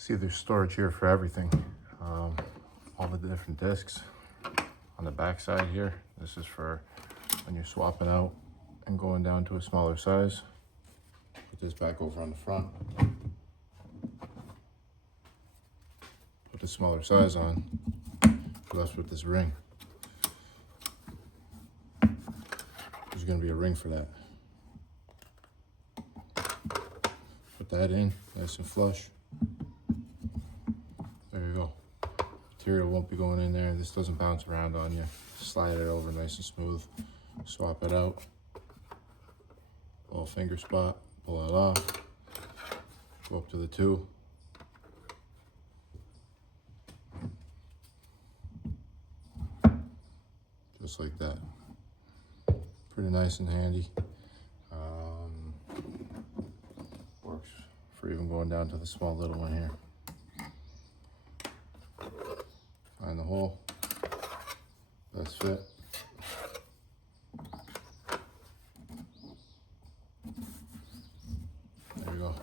See, there's storage here for everything. All the different discs on the back side here. This is for when you're swapping out and going down to a smaller size. Put this back over on the front. Put the smaller size on. You're left with this ring. There's going to be a ring for that. Put that in, nice and flush. There you go. Material won't be going in there. This doesn't bounce around on you. Slide it over nice and smooth. Swap it out. Little finger spot. Pull it off. Go up to the 2. Just like that. Pretty nice and handy. Works for even going down to the small little one here. Find the hole. Best fit. There you go.